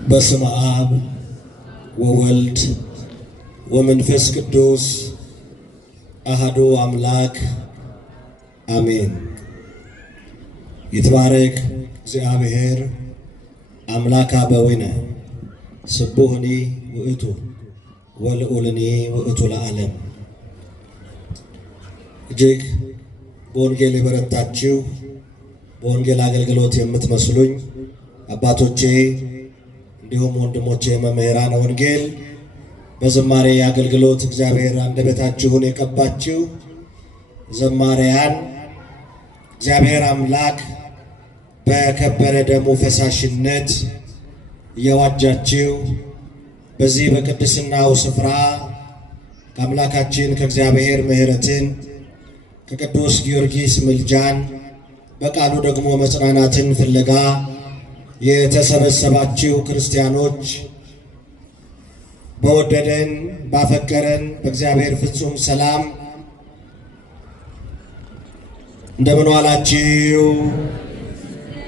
በስመ አብ ወወልድ ወመንፈስ ቅዱስ አሐዱ አምላክ አሜን። ይትባረክ እግዚአብሔር አምላከ አበዊነ ስቡሕኒ ውእቱ ወልዑልኒ ውእቱ ለዓለም። እጅግ በወንጌል የበረታችሁ በወንጌል አገልግሎት የምትመስሉኝ አባቶቼ እንዲሁም ወንድሞቼ መምህራን ወንጌል በዝማሬ አገልግሎት እግዚአብሔር አንደበታችሁን የቀባችሁ ዘማሪያን እግዚአብሔር አምላክ በከበረ ደሙ ፈሳሽነት እየዋጃችሁ በዚህ በቅድስናው ስፍራ ከአምላካችን ከእግዚአብሔር ምሕረትን ከቅዱስ ጊዮርጊስ ምልጃን በቃሉ ደግሞ መጽናናትን ፍለጋ የተሰበሰባችሁ ክርስቲያኖች በወደደን ባፈቀረን በእግዚአብሔር ፍጹም ሰላም እንደምን ዋላችሁ?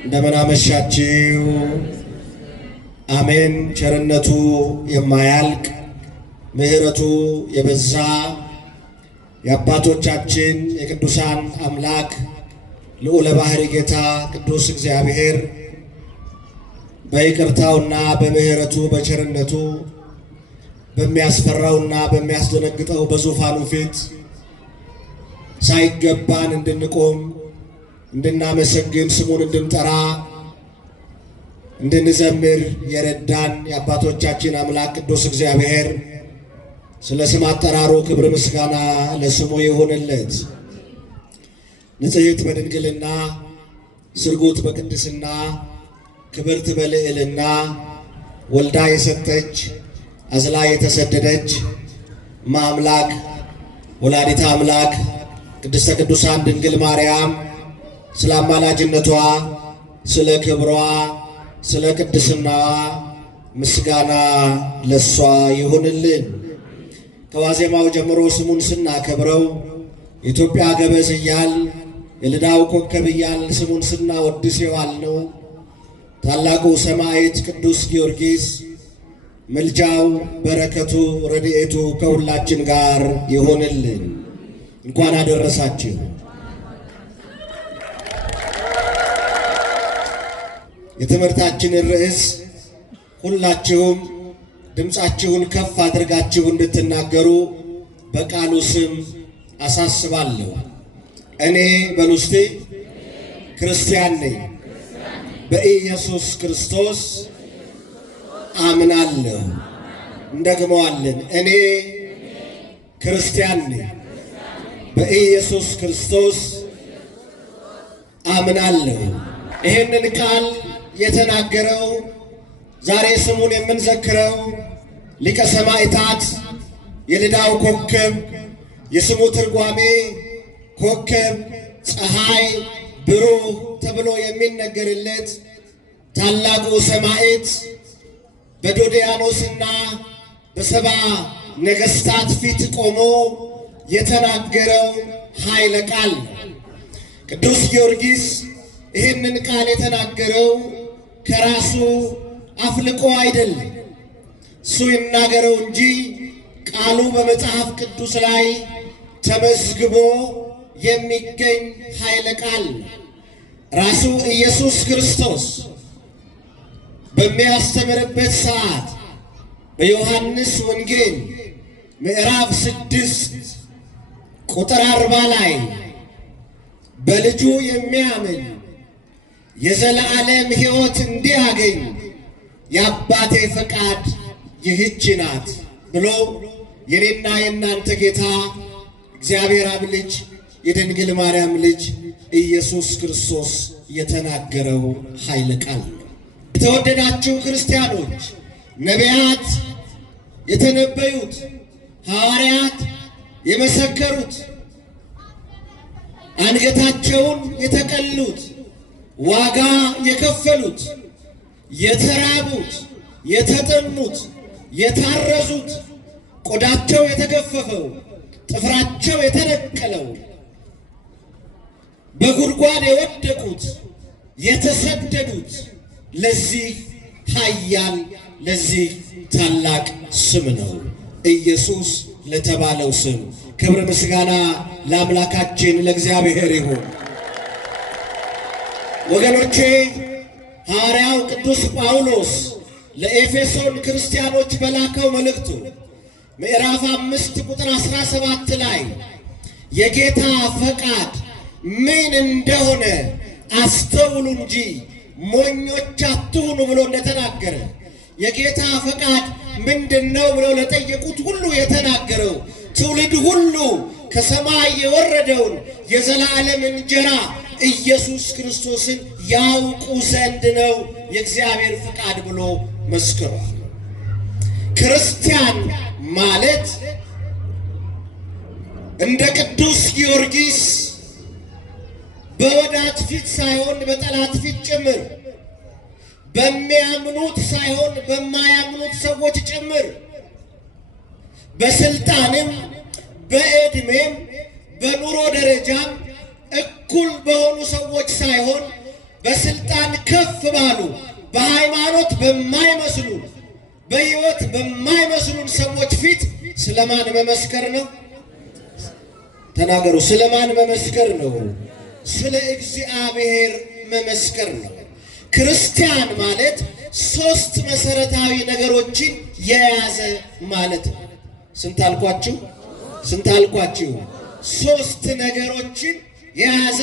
እንደምን አመሻችሁ? አሜን። ቸርነቱ የማያልቅ ምሕረቱ የበዛ የአባቶቻችን የቅዱሳን አምላክ ልዑለ ባሕርይ ጌታ ቅዱስ እግዚአብሔር በይቅርታውና በምሕረቱ በቸርነቱ በሚያስፈራውና በሚያስደነግጠው በዙፋኑ ፊት ሳይገባን እንድንቆም እንድናመሰግን ስሙን እንድንጠራ እንድንዘምር የረዳን የአባቶቻችን አምላክ ቅዱስ እግዚአብሔር ስለ ስም አጠራሩ ክብር ምስጋና ለስሙ ይሁንለት። ንጽሕት በድንግልና ስርጉት በቅድስና ክብርት በልዕልና ወልዳ የሰጠች አዝላ የተሰደደች እመአምላክ ወላዲተ አምላክ ቅድስተ ቅዱሳን ድንግል ማርያም ስለ አማላጅነቷ ስለ ክብሯ ስለ ቅድስናዋ ምስጋና ለሷ ይሁንልን። ከዋዜማው ጀምሮ ስሙን ስናከብረው ኢትዮጵያ ገበዝ እያል የልዳው ኮከብ እያል ስሙን ስናወድስ የዋልነው ታላቁ ሰማዕት ቅዱስ ጊዮርጊስ ምልጃው በረከቱ ረድኤቱ ከሁላችን ጋር ይሆንልን። እንኳን አደረሳችሁ። የትምህርታችንን ርዕስ ሁላችሁም ድምፃችሁን ከፍ አድርጋችሁ እንድትናገሩ በቃሉ ስም አሳስባለሁ። እኔ በሉስቴ ክርስቲያን ነኝ፣ በኢየሱስ ክርስቶስ አምናለሁ። እንደግመዋለን። እኔ ክርስቲያን ነኝ፣ በኢየሱስ ክርስቶስ አምናለሁ። ይህንን ቃል የተናገረው ዛሬ ስሙን የምንዘክረው ሊቀ ሰማዕታት የልዳው ኮከብ፣ የስሙ ትርጓሜ ኮከብ ፀሐይ ብሩህ ተብሎ የሚነገርለት ታላቁ ሰማዕት በዶዲያኖስና በሰባ ነገሥታት ፊት ቆሞ የተናገረው ኃይለ ቃል ነው። ቅዱስ ጊዮርጊስ ይህንን ቃል የተናገረው ከራሱ አፍልቆ አይደለም። እሱ ይናገረው እንጂ ቃሉ በመጽሐፍ ቅዱስ ላይ ተመዝግቦ የሚገኝ ኃይለ ቃል ራሱ ኢየሱስ ክርስቶስ በሚያስተምርበት ሰዓት በዮሐንስ ወንጌል ምዕራፍ 6 ቁጥር 40 ላይ በልጁ የሚያምን የዘላለም ሕይወት እንዲያገኝ የአባቴ ፈቃድ ይህች ናት ብሎ የኔና የእናንተ ጌታ እግዚአብሔር አብ ልጅ የድንግል ማርያም ልጅ ኢየሱስ ክርስቶስ የተናገረው ኃይለ ቃል ነው። የተወደዳችሁ ክርስቲያኖች፣ ነቢያት የተነበዩት፣ ሐዋርያት የመሰከሩት፣ አንገታቸውን የተቀሉት፣ ዋጋ የከፈሉት፣ የተራቡት፣ የተጠሙት፣ የታረዙት፣ ቆዳቸው የተገፈፈው፣ ጥፍራቸው የተነቀለው፣ በጉድጓድ የወደቁት፣ የተሰደዱት ለዚህ ኃያል ለዚህ ታላቅ ስም ነው። ኢየሱስ ለተባለው ስም ክብር ምስጋና ለአምላካችን ለእግዚአብሔር ይሁን። ወገኖቼ ሐዋርያው ቅዱስ ጳውሎስ ለኤፌሶን ክርስቲያኖች በላከው መልእክቱ ምዕራፍ 5 ቁጥር 17 ላይ የጌታ ፈቃድ ምን እንደሆነ አስተውሉ እንጂ ሞኞች አትሁኑ ብሎ እንደተናገረ የጌታ ፈቃድ ምንድነው ብለው ለጠየቁት ሁሉ የተናገረው ትውልድ ሁሉ ከሰማይ የወረደውን የዘላለም እንጀራ ኢየሱስ ክርስቶስን ያውቁ ዘንድ ነው የእግዚአብሔር ፈቃድ ብሎ መስክሯል። ክርስቲያን ማለት እንደ ቅዱስ ጊዮርጊስ በወዳጅ ፊት ሳይሆን በጠላት ፊት ጭምር፣ በሚያምኑት ሳይሆን በማያምኑት ሰዎች ጭምር፣ በስልጣንም በዕድሜም በኑሮ ደረጃም እኩል በሆኑ ሰዎች ሳይሆን በስልጣን ከፍ ባሉ በሃይማኖት በማይመስሉ በሕይወት በማይመስሉን ሰዎች ፊት ስለማን መመስከር ነው? ተናገሩ። ስለማን መመስከር ነው? ስለ እግዚአብሔር መመስከር ነው። ክርስቲያን ማለት ሶስት መሰረታዊ ነገሮችን የያዘ ማለት ነው። ስንት አልኳችሁ? ስንት አልኳችሁ? ሶስት ነገሮችን የያዘ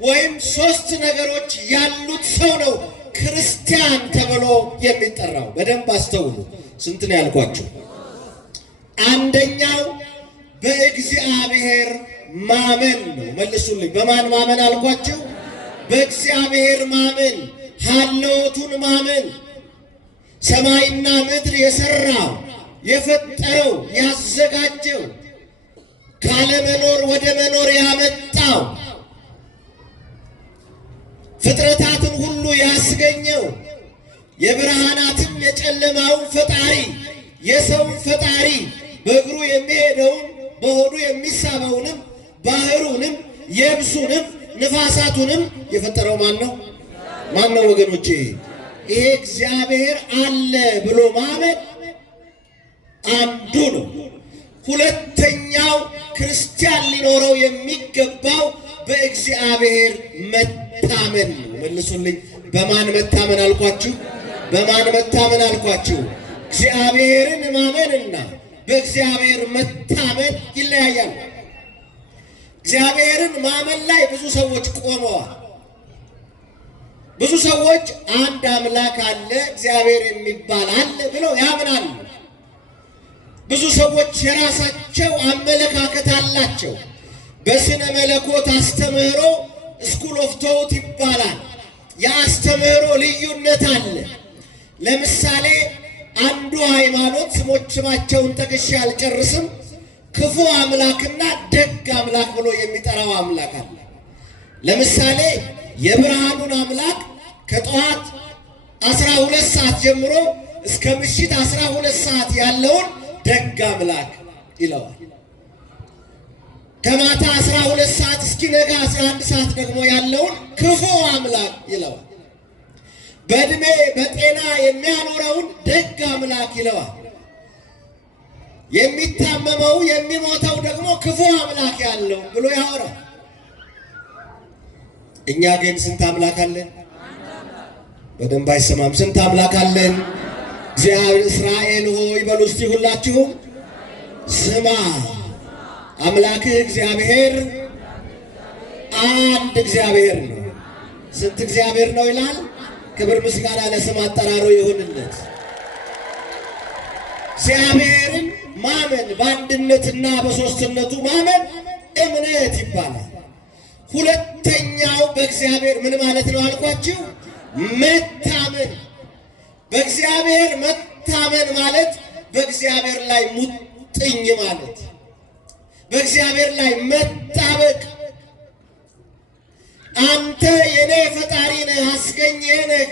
ወይም ሶስት ነገሮች ያሉት ሰው ነው ክርስቲያን ተብሎ የሚጠራው። በደንብ አስተውሉ። ስንት ነው ያልኳችሁ? አንደኛው በእግዚአብሔር ማመን ነው። መልሱልኝ። በማን ማመን አልኳችሁ? በእግዚአብሔር ማመን፣ ሀልዎቱን ማመን። ሰማይና ምድር የሰራው የፈጠረው ያዘጋጀው ካለመኖር ወደ መኖር ያመጣው ፍጥረታትን ሁሉ ያስገኘው የብርሃናትም የጨለማውን ፈጣሪ የሰውን ፈጣሪ በእግሩ የሚሄደውን በሆዱ የሚሳበውንም ባህሩንም የብሱንም ንፋሳቱንም የፈጠረው ማን ነው? ማን ነው ወገኖቼ? ይሄ እግዚአብሔር አለ ብሎ ማመን አንዱ ነው። ሁለተኛው ክርስቲያን ሊኖረው የሚገባው በእግዚአብሔር መታመን ነው። መልሱልኝ። በማን መታመን አልኳችሁ? በማን መታመን አልኳችሁ? እግዚአብሔርን ማመንና በእግዚአብሔር መታመን ይለያያል። እግዚአብሔርን ማመን ላይ ብዙ ሰዎች ቆመዋል። ብዙ ሰዎች አንድ አምላክ አለ፣ እግዚአብሔር የሚባል አለ ብለው ያምናሉ። ብዙ ሰዎች የራሳቸው አመለካከት አላቸው። በስነ መለኮት አስተምህሮ ስኩል ኦፍ ቶት ይባላል። የአስተምህሮ ልዩነት አለ። ለምሳሌ አንዱ ሃይማኖት ስማቸውን ጠቅሼ አልጨርስም፣ ክፉ አምላክና ደግ አምላክ ብሎ የሚጠራው አምላክ አለ። ለምሳሌ የብርሃኑን አምላክ ከጠዋት 12 ሰዓት ጀምሮ እስከ ምሽት 12 ሰዓት ያለውን ደግ አምላክ ይለዋል። ከማታ 12 ሰዓት እስኪነጋ 11 ሰዓት ደግሞ ያለውን ክፉ አምላክ ይለዋል። በእድሜ በጤና የሚያኖረውን ደግ አምላክ ይለዋል። የሚታመመው የሚሞተው ደግሞ ክፉ አምላክ ያለው ብሎ ያወራል። እኛ ግን ስንት አምላክ አለን? በደንብ አይሰማም። ስንት አምላክ አለን? እግዚአብሔር እስራኤል ሆይ በሉ እስቲ ሁላችሁም ስማ፣ አምላክህ እግዚአብሔር አንድ እግዚአብሔር ነው። ስንት እግዚአብሔር ነው ይላል? ክብር ምስጋና ለስም አጠራሩ ይሁንለት። እግዚአብሔርን ማመን በአንድነትና በሶስትነቱ ማመን እምነት ይባላል። ሁለተኛው በእግዚአብሔር ምን ማለት ነው አልኳችሁ? መታመን። በእግዚአብሔር መታመን ማለት በእግዚአብሔር ላይ ሙጥኝ ማለት፣ በእግዚአብሔር ላይ መጣበቅ። አንተ የኔ ፈጣሪ ነህ፣ አስገኘ ነህ።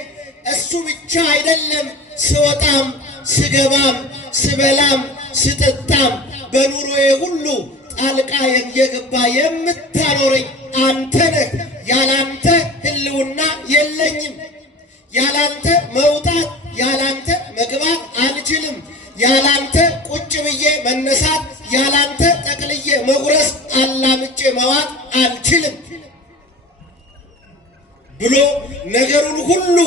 እሱ ብቻ አይደለም፣ ስወጣም ስገባም ስበላም ስጠጣም በኑሮዬ ሁሉ ጣልቃ የገባ የምታኖረኝ አንተ ነህ። ያላንተ ህልውና የለኝም። ያላንተ መውጣት ያላንተ መግባት አልችልም፣ ያላንተ ቁጭ ብዬ መነሳት፣ ያላንተ ጠቅልዬ መጉረስ አላምጬ መዋጥ አልችልም ብሎ ነገሩን ሁሉ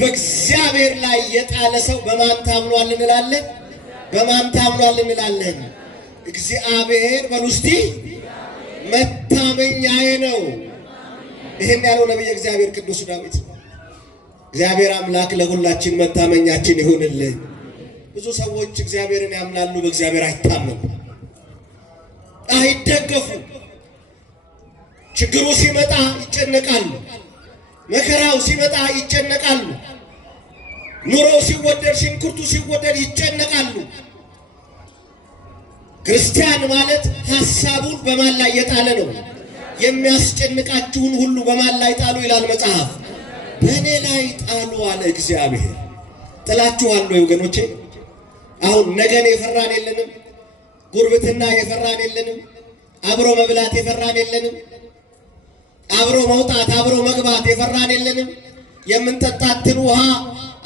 በእግዚአብሔር ላይ የጣለ ሰው በማን ታምኗል እንላለን? በማን ታምኗል እንላለን? እግዚአብሔር በሉ እስቲ መታመኛዬ ነው። ይሄን ያለው ነብይ እግዚአብሔር ቅዱስ ዳዊት። እግዚአብሔር አምላክ ለሁላችን መታመኛችን ይሁንልን። ብዙ ሰዎች እግዚአብሔርን ያምናሉ፣ በእግዚአብሔር አይታመኑ፣ አይደገፉ። ችግሩ ሲመጣ ይጨነቃሉ፣ መከራው ሲመጣ ይጨነቃሉ፣ ኑሮ ሲወደድ ሽንኩርቱ ሲወደድ ይጨነቃሉ። ክርስቲያን ማለት ሐሳቡን በማን ላይ የጣለ ነው? የሚያስጨንቃችሁን ሁሉ በማን ላይ ጣሉ ይላል መጽሐፍ። በእኔ ላይ ጣሉ አለ እግዚአብሔር። ጥላችኋል ወይ ወገኖቼ? አሁን ነገን የፈራን የለንም፣ ጉርብትና የፈራን የለንም፣ አብሮ መብላት የፈራን የለንም፣ አብሮ መውጣት አብሮ መግባት የፈራን የለንም። የምንጠጣትን ውሃ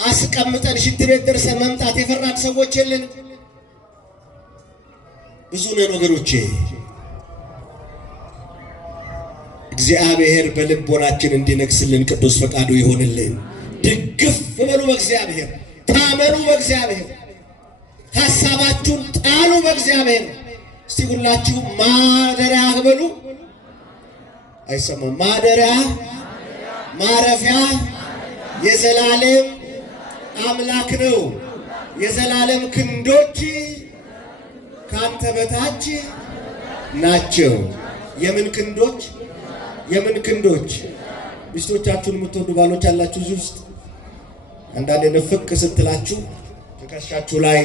አስቀምጠን ሽንት ቤት ደርሰን መምጣት የፈራን ሰዎች የለንም። ብዙ ነን ወገኖቼ። እግዚአብሔር በልቦናችን እንዲነግስልን ቅዱስ ፈቃዱ ይሆንልን። ድግፍ በሉ በእግዚአብሔር፣ ታመኑ በእግዚአብሔር፣ ሐሳባችሁን ጣሉ በእግዚአብሔር። እስቲ ሁላችሁ ማደሪያ በሉ። አይሰማም? ማደሪያ ማረፊያ የዘላለም አምላክ ነው። የዘላለም ክንዶች ካንተ በታች ናቸው። የምን ክንዶች? የምን ክንዶች? ሚስቶቻችሁን የምትወዱ ባሎች አላችሁ እዚህ ውስጥ? አንዳንዴ ንፍቅ ስትላችሁ ትከሻችሁ ላይ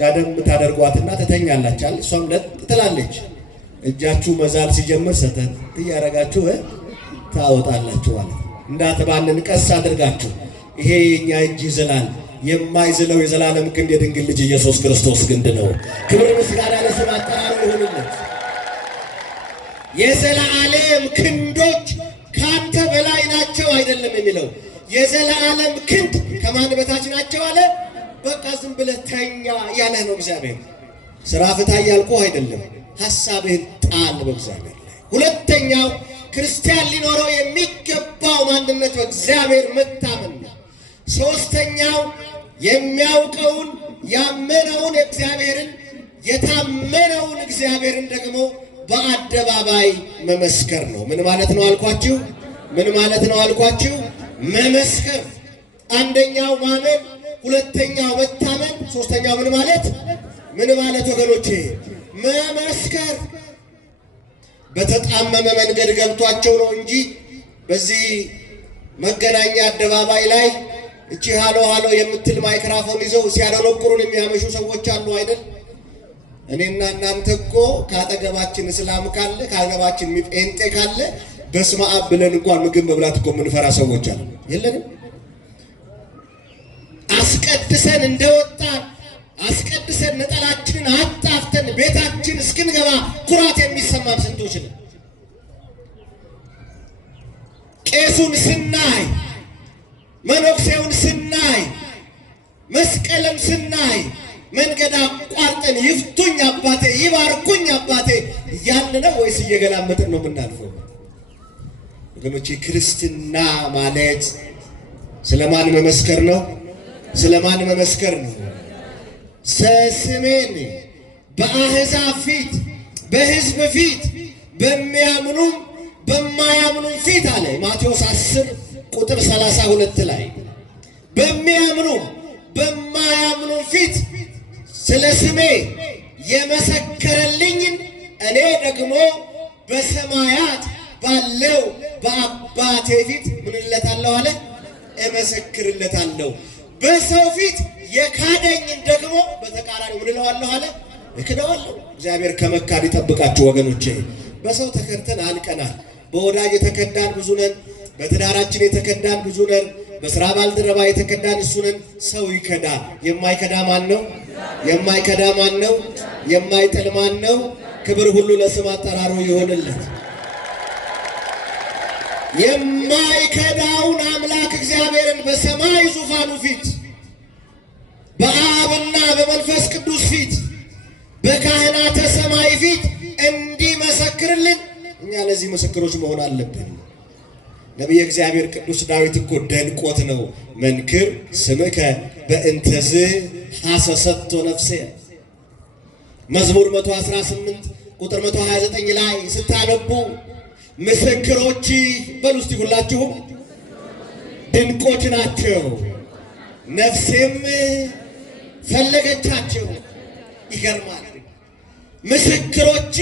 ጋደም ታደርጓትና ትተኛላችሁ። እሷም ለጥ ትላለች። እጃችሁ መዛል ሲጀምር ሰተት እያረጋችሁ ታወጣላችሁ ማለት እንዳትባንን ቀስ አድርጋችሁ። ይሄ የኛ እጅ ይዝላል። የማይዝለው የዘላለም ክንድ የድንግል ልጅ ኢየሱስ ክርስቶስ ክንድ ነው። ክብር ምስጋና ለስሙ አጠራሩ ይሁንለት። የዘላለም ክንዶች ካንተ በላይ ናቸው አይደለም የሚለው። የዘላለም ክንድ ከማን በታች ናቸው አለ? በቃ ዝም ብለህ ተኛ ያለ ነው እግዚአብሔር። ስራ ፍታ እያልኩህ አይደለም። ሐሳብህን ጣል በእግዚአብሔር ላይ። ሁለተኛው ክርስቲያን ሊኖረው የሚገባው ማንነት በእግዚአብሔር መታመን ነው። ሶስተኛው የሚያውቀውን ያመነውን እግዚአብሔርን የታመነውን እግዚአብሔርን ደግሞ በአደባባይ መመስከር ነው። ምን ማለት ነው አልኳችሁ? ምን ማለት ነው አልኳችሁ? መመስከር። አንደኛው ማመን፣ ሁለተኛው መታመን፣ ሶስተኛው ምን ማለት? ምን ማለት ወገኖቼ? መመስከር። በተጣመመ መንገድ ገብቷቸው ነው እንጂ በዚህ መገናኛ አደባባይ ላይ እቺ ሃሎ ሃሎ የምትል ማይክራፎን ይዘው ሲያደነቁሩን የሚያመሹ ሰዎች አሉ አይደል? እኔና እናንተ እኮ ካጠገባችን እስላም ካለ ካጠገባችን ጴንጤ ካለ በስመ አብ ብለን እንኳን ምግብ መብላት እኮ የምንፈራ ሰዎች አሉ። የለንም? አስቀድሰን እንደወጣን አስቀድሰን ነጠላችንን አጣፍተን ቤታችን እስክንገባ ኩራት የሚሰማን ስንቶች ነን? ቄሱን ስናይ፣ መነኩሴውን ስናይ፣ መስቀልን ስናይ መንገድ አቋርጠን ይፍቱኝ አባቴ ይባርኩኝ አባቴ እያልን ነው ወይስ እየገላመጥን ነው የምናልፈው? ወገኖቼ ክርስትና ማለት ስለማን መመስከር ነው? ስለማን መመስከር ነው? ስሜን በአሕዛብ ፊት በሕዝብ ፊት በሚያምኑም በማያምኑም ፊት አለ ማቴዎስ 10 ቁጥር 32 ላይ በሚያምኑም በማያምኑም ፊት ስለ ስሜ የመሰከረልኝን እኔ ደግሞ በሰማያት ባለው በአባቴ ፊት ምን እለታለሁ አለ? እመሰክርለታለሁ። በሰው ፊት የካደኝን ደግሞ በተቃራኒው ምን እለዋለሁ አለ? እክደዋለሁ። እግዚአብሔር ከመካድ ይጠብቃችሁ ወገኖቼ። በሰው ተከድተን አልቀናል። በወዳጅ የተከዳን ብዙ ነን። በትዳራችን የተከዳን ብዙ ነን። በስራ ባልደረባ የተከዳን እሱ ነን። ሰው ይከዳ። የማይከዳ ማን ነው? የማይከዳ ማን ነው? የማይጥል ማን ነው? ክብር ሁሉ ለስም አጠራሩ ይሆንለት። የማይከዳውን አምላክ እግዚአብሔርን በሰማይ ዙፋኑ ፊት በአብና በመንፈስ ቅዱስ ፊት በካህናተ ሰማይ ፊት እንዲመሰክርልን እኛ ለዚህ ምስክሮች መሆን አለብን። ነቢየ እግዚአብሔር ቅዱስ ዳዊት እኮ ደንቆት ነው መንክር ስምከ በእንተዝ ሐሰሰቶ ነፍሴ መዝሙር 118 ቁጥር 129 ላይ ስታነቡ ምስክሮች በሉ እስቲ ሁላችሁም ድንቆች ናቸው፣ ነፍሴም ፈለገቻቸው። ይገርማል። ምስክሮች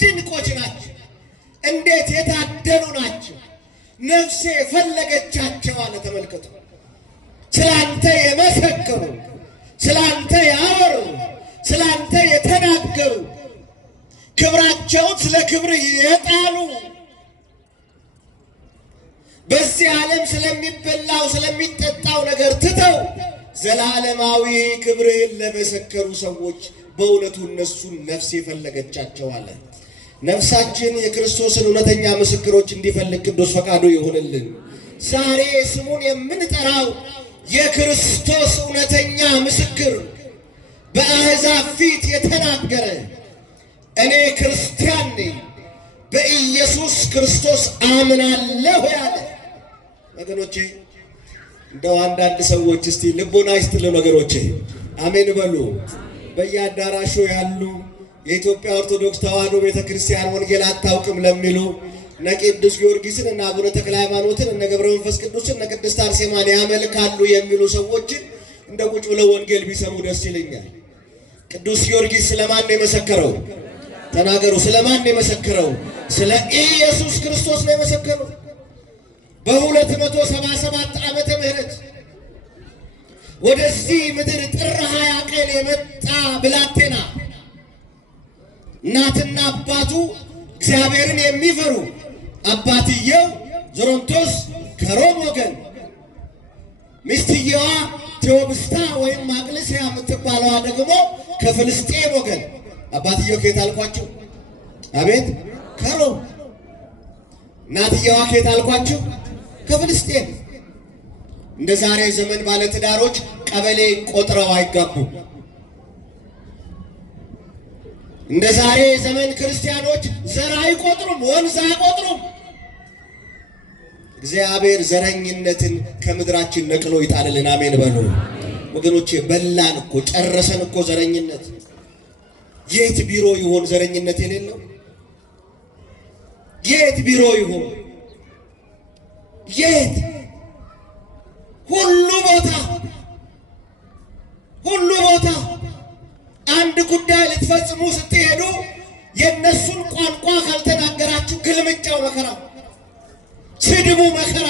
ድንቆች ናቸው። እንዴት የታደሉ ናቸው! ነፍሴ ፈለገቻቸው አለ። ተመልከቱ። ስላንተ የመሰከሩ፣ ስላንተ ያወሩ፣ ስላንተ የተናገሩ፣ ክብራቸውን ስለ ክብር የጣሉ፣ በዚህ ዓለም ስለሚበላው ስለሚጠጣው ነገር ትተው ዘላለማዊ ክብርህን ለመሰከሩ ሰዎች በእውነቱ እነሱን ነፍሴ ፈለገቻቸው አለ። ነፍሳችን የክርስቶስን እውነተኛ ምስክሮች እንዲፈልግ ቅዱስ ፈቃዱ ይሁንልን። ዛሬ ስሙን የምንጠራው የክርስቶስ እውነተኛ ምስክር በአሕዛብ ፊት የተናገረ እኔ ክርስቲያን ነኝ፣ በኢየሱስ ክርስቶስ አምናለሁ ያለ። ወገኖቼ እንደው አንዳንድ ሰዎች እስቲ ልቦና ይስጥልን ወገኖቼ፣ አሜን በሉ። በየአዳራሹ ያሉ የኢትዮጵያ ኦርቶዶክስ ተዋሕዶ ቤተክርስቲያን ወንጌል አታውቅም ለሚሉ እነ ቅዱስ ጊዮርጊስን እና አቡነ ተክለ ሃይማኖትን እነ ገብረ መንፈስ ቅዱስን እነ ቅድስት አርሴማን ያመልካሉ የሚሉ ሰዎችን እንደ ቁጭ ብለው ወንጌል ቢሰሙ ደስ ይለኛል። ቅዱስ ጊዮርጊስ ስለማን ነው የመሰከረው? ተናገሩ። ስለማን ነው የመሰከረው? ስለ ኢየሱስ ክርስቶስ ነው የመሰከረው። በ277 ዓመተ ምህረት ወደዚህ ምድር ጥር 20 ቀን የመጣ ብላቴና እናትና አባቱ እግዚአብሔርን የሚፈሩ አባትየው ዞሮንቶስ ከሮም ወገን፣ ሚስትየዋ ቴዎብስታ ወይም ማቅልስያ የምትባለዋ ደግሞ ከፍልስጤም ወገን። አባትየው ከየት አልኳችሁ? አቤት ከሮም። እናትየዋ ከየት አልኳችሁ? ከፍልስጤም። እንደ ዛሬ ዘመን ባለትዳሮች ቀበሌ ቆጥረው አይጋቡም። እንደ ዛሬ ዘመን ክርስቲያኖች ዘር አይቆጥሩም፣ ወንዝ አይቆጥሩም። እግዚአብሔር ዘረኝነትን ከምድራችን ነቅሎ ይጣልልን። አሜን በሉ ወገኖቼ። በላን እኮ ጨረሰን እኮ ዘረኝነት። የት ቢሮ ይሆን ዘረኝነት የሌለው? የት ቢሮ ይሆን? የት? ሁሉ ቦታ ሁሉ ቦታ አንድ ጉዳይ ልትፈጽሙ ስትሄዱ የነሱን ቋንቋ ካልተናገራችሁ ግልምጫው መከራ፣ ስድቡ መከራ።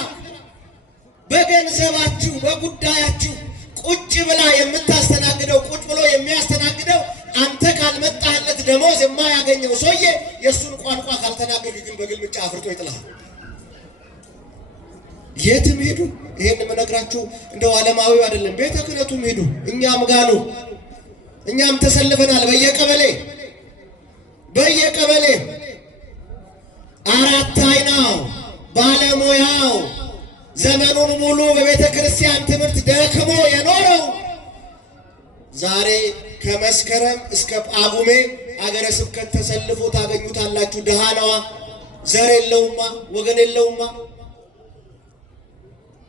በገንዘባችሁ በጉዳያችሁ ቁጭ ብላ የምታስተናግደው ቁጭ ብሎ የሚያስተናግደው አንተ ካልመጣህለት ደሞዝ የማያገኘው ሰውዬ የእሱን ቋንቋ ካልተናገርክ ግን በግልምጫ አፍርጦ ይጥልሃል። የትም ሄዱ። ይሄን የምነግራችሁ እንደው ዓለማዊ አይደለም። ቤተ ክህነቱም ሄዱ፣ እኛም ጋኑ እኛም ተሰልፈናል። በየቀበሌ አራት አይናው ባለሙያው ዘመኑን ሙሉ በቤተ ክርስቲያን ትምህርት ደክሞ የኖረው ዛሬ ከመስከረም እስከ ጳጉሜ አገረ ስብከት ተሰልፎ ታገኙታላችሁ። ደሃናዋ ዘር የለውማ ወገን የለውማ።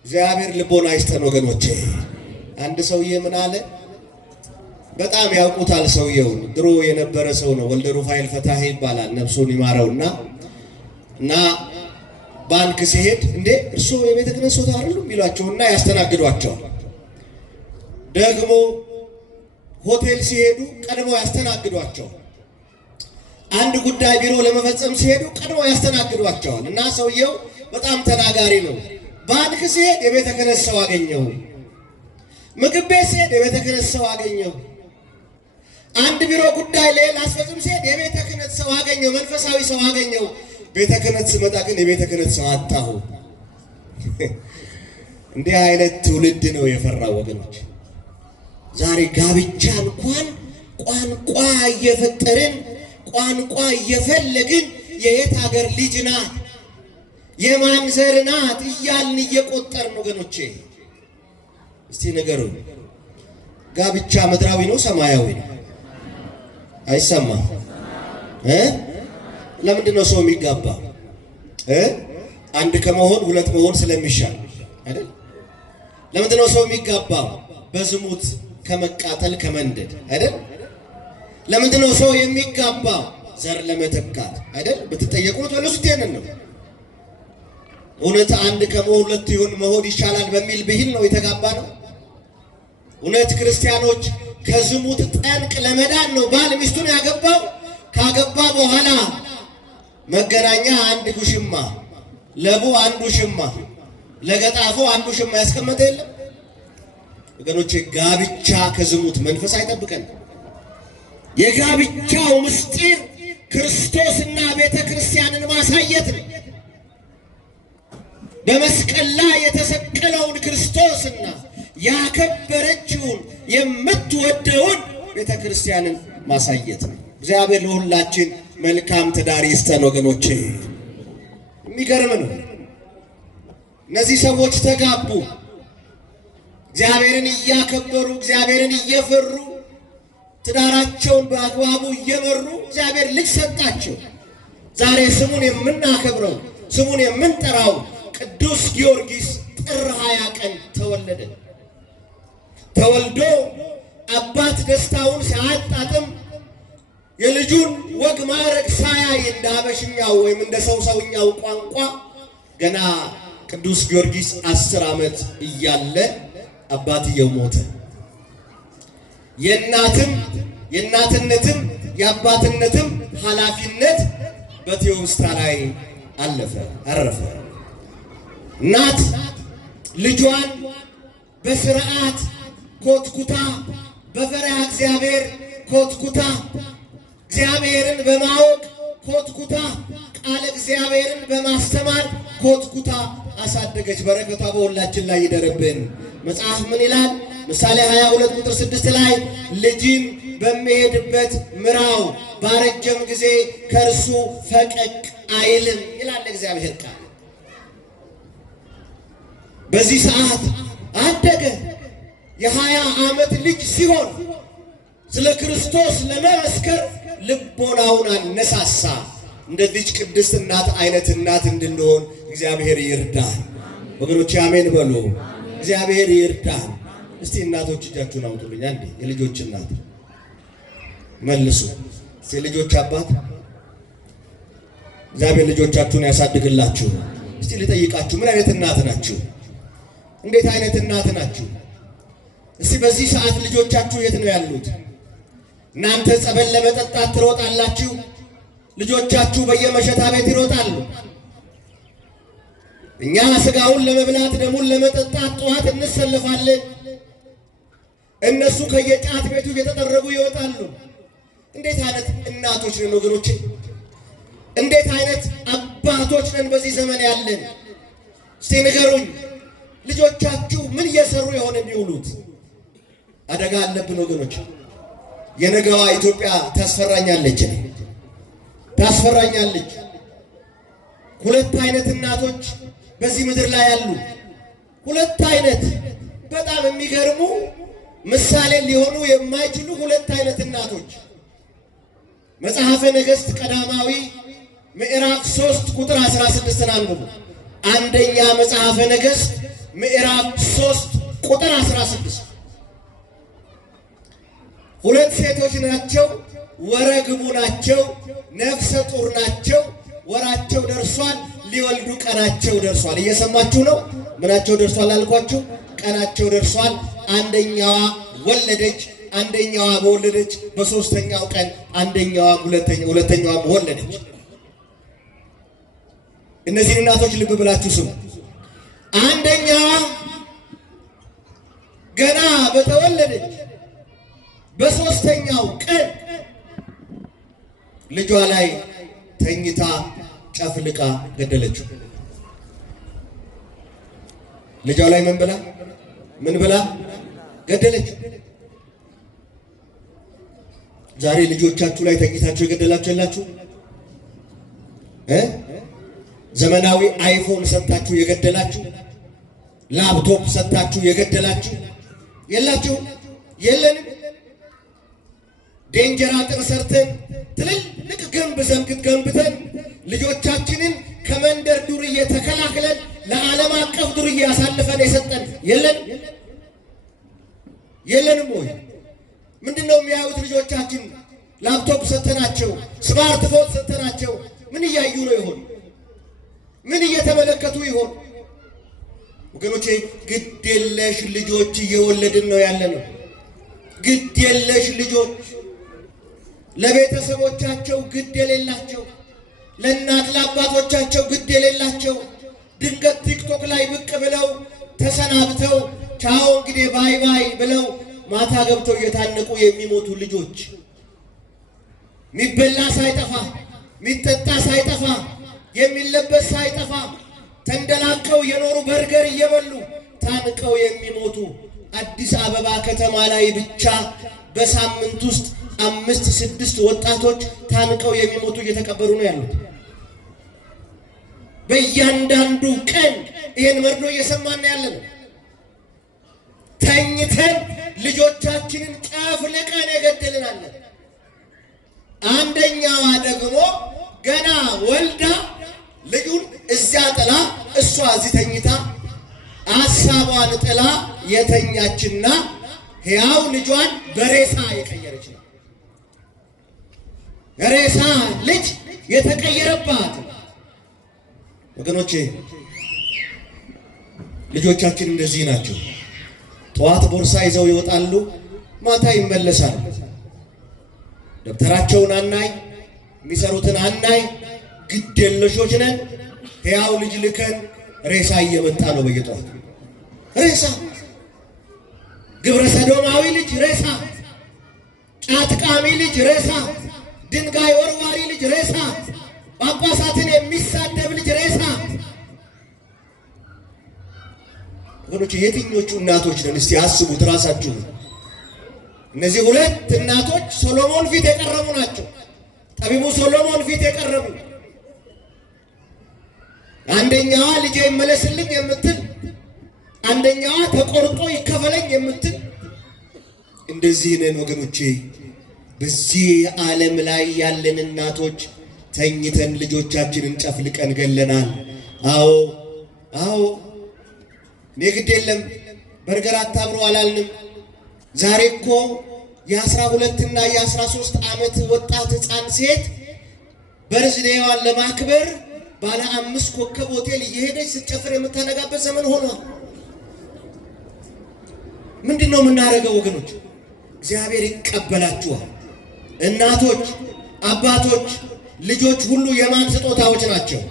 እግዚአብሔር ልቦና ይስጠን ወገኖቼ። አንድ ሰውዬ ምን አለ? በጣም ያውቁታል ሰውየውን። ድሮ የነበረ ሰው ነው። ወልደ ሩፋኤል ፈታሄ ይባላል፣ ነፍሱን ይማረውና እና ባንክ ሲሄድ እንዴ እርሶ የቤተ ክህነት ሰው አይደሉም ይሏቸውና ያስተናግዷቸዋል። ደግሞ ሆቴል ሲሄዱ ቀድመው ያስተናግዷቸዋል። አንድ ጉዳይ ቢሮ ለመፈጸም ሲሄዱ ቀድመው ያስተናግዷቸዋል። እና ሰውየው በጣም ተናጋሪ ነው። ባንክ ሲሄድ የቤተ ክህነት ሰው አገኘው፣ ምግብ ቤት ሲሄድ የቤተ ክህነት ሰው አገኘው፣ አንድ ቢሮ ጉዳይ ላይ ላስፈጽም ሲሄድ የቤተ ክህነት ሰው አገኘው፣ መንፈሳዊ ሰው አገኘው። ቤተ ክህነት ስመጣ ግን የቤተ ክህነት ሰው አጣሁ። እንዲህ አይነት ትውልድ ነው የፈራው ወገኖች። ዛሬ ጋብቻ እንኳን ቋንቋ እየፈጠርን ቋንቋ እየፈለግን የየት ሀገር ልጅ ናት የማን ዘር ናት እያልን እየቆጠርን ወገኖቼ፣ እስቲ ንገሩኝ። ጋብቻ ምድራዊ ነው ሰማያዊ ነው? አይሰማም። ለምንድን ነው ሰው የሚጋባው? አንድ ከመሆን ሁለት መሆን ስለሚሻል አይደል? ለምንድን ነው ሰው የሚጋባው? በዝሙት ከመቃጠል ከመንደድ አይደል? ለምንድን ነው ሰው የሚጋባው? ዘር ለመተካት አይደል? ብትጠየቁት መልሱት ይሄንን ነው። እውነት አንድ ከመሆን ሁለት መሆን ይሻላል በሚል ብሂል ነው የተጋባ ነው? እውነት ክርስቲያኖች ከዝሙት ጠንቅ ለመዳን ነው ባል ሚስቱን ያገባው? ካገባ በኋላ መገናኛ አንድ ጉሽማ፣ ለቡ አንዱ ሽማ፣ ለገጣፎ አንዱ ሽማ ያስቀመጠ የለም? ወገኖቼ ጋብቻ ከዝሙት መንፈስ አይጠብቀን። የጋብቻው ምስጢር ክርስቶስና ቤተ ክርስቲያንን ማሳየት ነው። በመስቀል ላይ የተሰቀለውን ክርስቶስና ያከበረችውን የምትወደውን ቤተ ክርስቲያንን ማሳየት ነው። እግዚአብሔር ለሁላችን መልካም ትዳር ይስጠን ወገኖቼ። የሚገርም ነው። እነዚህ ሰዎች ተጋቡ። እግዚአብሔርን እያከበሩ እግዚአብሔርን እየፈሩ ትዳራቸውን በአግባቡ እየመሩ እግዚአብሔር ልጅ ሰጣቸው። ዛሬ ስሙን የምናከብረው ስሙን የምንጠራው ቅዱስ ጊዮርጊስ ጥር 20 ቀን ተወለደ። ተወልዶ አባት ደስታውን ሳያጣጥም የልጁን ወግ ማዕረግ ሳያይ እንደ ሀበሽኛው ወይም እንደ ሰውኛው ቋንቋ ገና ቅዱስ ጊዮርጊስ 10 ዓመት እያለ አባትየው ሞተ። የእናትነትም የአባትነትም ኃላፊነት በቴዎስታ ላይ አረፈ። እናት ልጇን በስርዓት ኮትኩታ በፈሪሃ እግዚአብሔር ኮትኩታ እግዚአብሔርን በማወቅ ኮትኩታ ቃለ እግዚአብሔርን በማስተማር ኮትኩታ አሳደገች። በረከቷ በሁላችን ላይ ይደርብን። መጽሐፍ ምን ይላል? ምሳሌ 22 ቁጥር 6 ላይ ልጅን በሚሄድበት ምራው ባረጀም ጊዜ ከእርሱ ፈቀቅ አይልም ይላል እግዚአብሔር ቃል። በዚህ ሰዓት አደገ። የ20 ዓመት ልጅ ሲሆን ስለ ክርስቶስ ለመመስከር ልቦናውን አነሳሳ። እንደዚች ቅድስት እናት አይነት እናት እንድንሆን እግዚአብሔር ይርዳን። ወገኖቼ አሜን በሉ። እግዚአብሔር ይርዳን። እስቲ እናቶች እጃችሁን አውጡልኝ አንዴ። የልጆች እናት መልሱ። እስቲ ልጆች አባት እግዚአብሔር ልጆቻችሁን ያሳድግላችሁ። እስቲ ልጠይቃችሁ፣ ምን አይነት እናት ናችሁ? እንዴት አይነት እናት ናችሁ? እስቲ በዚህ ሰዓት ልጆቻችሁ የት ነው ያሉት? እናንተ ጸበል ለመጠጣት ትሮጣላችሁ፣ ልጆቻችሁ በየመሸታ ቤት ይሮጣሉ። እኛ ስጋውን ለመብላት ደሙን ለመጠጣት ጠዋት እንሰለፋለን፣ እነሱ ከየጫት ቤቱ እየተጠረጉ ይወጣሉ። እንዴት አይነት እናቶች ነን ወገኖቼ! እንዴት አይነት አባቶች ነን በዚህ ዘመን ያለን? እስቲ ንገሩኝ፣ ልጆቻችሁ ምን እየሰሩ የሆነ የሚውሉት? አደጋ አለብን ወገኖች። የነገዋ ኢትዮጵያ ታስፈራኛለች። ሁለት አይነት እናቶች በዚህ ምድር ላይ ያሉ፣ ሁለት አይነት በጣም የሚገርሙ ምሳሌ ሊሆኑ የማይችሉ ሁለት አይነት እናቶች። መጽሐፈ ነገሥት ቀዳማዊ ምዕራፍ 3 ቁጥር 16 አንብቡ። አንደኛ መጽሐፈ ነገሥት ምዕራፍ 3 ቁጥር 16 ሁለት ሴቶች ናቸው፣ ወረግቡ ናቸው፣ ነፍሰ ጡር ናቸው። ወራቸው ደርሷል፣ ሊወልዱ ቀናቸው ደርሷል። እየሰማችሁ ነው? ምናቸው ደርሷል አልኳችሁ? ቀናቸው ደርሷል። አንደኛዋ ወለደች። አንደኛዋ በወለደች በሶስተኛው ቀን አንደኛዋ ሁለተኛዋ ወለደች። እነዚህ እናቶች ልብ ብላችሁ ስሙ። አንደኛዋ ገና በተወለደች በሶስተኛው ቀን ልጇ ላይ ተኝታ ጨፍልቃ ገደለችው። ልጇ ላይ ምን ብላ ገደለችው? ዛሬ ልጆቻችሁ ላይ ተኝታችሁ የገደላችሁ የላችሁ? ዘመናዊ አይፎን ሰጥታችሁ የገደላችሁ፣ ላፕቶፕ ሰጥታችሁ የገደላችሁ የላችሁ? የለንም። ዴንጀር አጥር ሰርተን ትልልቅ ግንብ ገንብተን ልጆቻችንን ከመንደር ዱርዬ ተከላክለን ለዓለም አቀፍ ዱርዬ አሳልፈን የሰጠን የለንም ወይ? ምንድነው የሚያዩት ልጆቻችን? ላፕቶፕ ሰተናቸው፣ ስማርትፎን ሰተናቸው ምን እያዩ ነው ይሆን? ምን እየተመለከቱ ይሆን? ወገኖቼ ግድ የለሽ ልጆች እየወለድን ነው ያለነው። ግድ የለሽ ልጆች፣ ለቤተሰቦቻቸው ግድ የሌላቸው፣ ለእናት ለአባቶቻቸው ግድ የሌላቸው፣ ድንገት ቲክቶክ ላይ ብቅ ብለው ተሰናብተው ቻው እንግዲህ ባይ ባይ ብለው ማታ ገብተው እየታነቁ የሚሞቱ ልጆች፣ ሚበላ ሳይጠፋ ሚጠጣ ሳይጠፋ የሚለበስ ሳይጠፋ ተንደላቀው የኖሩ በርገር እየበሉ ታንቀው የሚሞቱ አዲስ አበባ ከተማ ላይ ብቻ በሳምንት ውስጥ 5-6 ወጣቶች ታንቀው የሚሞቱ እየተቀበሩ ነው ያሉት። በእያንዳንዱ ቀን ይህን መርዶ እየሰማን ያለነው። ተኝተን ልጆቻችንን ጨፍልቀን የገደልናለን። አንደኛዋ ደግሞ ገና ወልዳ ልጁን እዚያ ጥላ እሷ እዚህ ተኝታ ሀሳቧን ጥላ የተኛችና ሕያው ልጇን በሬሳ የቀየረች ነው። ሬሳ ልጅ የተቀየረባት ወገኖቼ፣ ልጆቻችን እንደዚህ ናቸው። ጠዋት ቦርሳ ይዘው ይወጣሉ፣ ማታ ይመለሳሉ። ደብተራቸውን አናይ፣ የሚሰሩትን አናይ። ግድ የለሾች ነን። ሕያው ልጅ ልከን ሬሳ እየመጣ ነው በየጠዋት ሬሳ። ግብረ ሰዶማዊ ልጅ ሬሳ፣ ጫት ቃሚ ልጅ ሬሳ፣ ድንጋይ ወርዋሪ ልጅ ሬሳ፣ ጳጳሳትን የሚሳደብ ልጅ ሬሳ። ወገኖች የትኞቹ እናቶች ነን? እስቲ አስቡት ራሳችሁ። እነዚህ ሁለት እናቶች ሶሎሞን ፊት የቀረቡ ናቸው። ጠቢቡ ሶሎሞን ፊት የቀረቡ። አንደኛዋ ልጄ ይመለስልኝ የምትል፣ አንደኛዋ ተቆርጦ ይከፈለኝ የምትል። እንደዚህ ነን ወገኖቼ። በዚህ ዓለም ላይ ያለን እናቶች ተኝተን ልጆቻችንን ጨፍልቀን ገለናል። አዎ እኔ ግድ የለም በርገር አታብሮ አላልንም። ዛሬ እኮ የ12 እና የ13 ዓመት ወጣት ሕፃን ሴት በርዝዴዋን ለማክበር ባለ 5 ኮከብ ሆቴል እየሄደች ስትጨፍር የምታነጋበት ዘመን ሆኗል። ምንድነው የምናደርገው ወገኖች? እግዚአብሔር ይቀበላችኋል። እናቶች፣ አባቶች፣ ልጆች ሁሉ የማን ስጦታዎች ናቸው?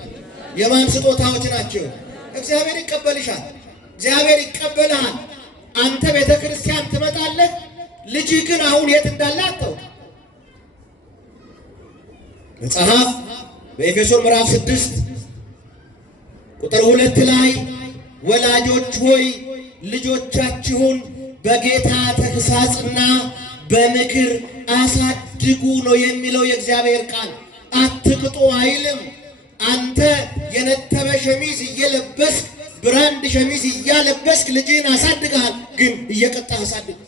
የማን ስጦታዎች ናቸው? እግዚአብሔር ይቀበልሻል። እግዚአብሔር ይቀበልሃል። አንተ ቤተ ክርስቲያን ትመጣለህ፣ ልጅህ ግን አሁን የት እንዳለ አታውቅም። መጽሐፍ በኤፌሶን ምዕራፍ 6 ቁጥር 2 ላይ ወላጆች ሆይ ልጆቻችሁን በጌታ ተግሣጽና በምክር አሳድጉ ነው የሚለው የእግዚአብሔር ቃል። አትቅጡ አይልም። አንተ የነተበ ሸሚዝ እየለበስክ ብራንድ ሸሚዝ እያለበስክ ልጅህን አሳድገሃል፣ ግን እየቀጣህ አሳድግ።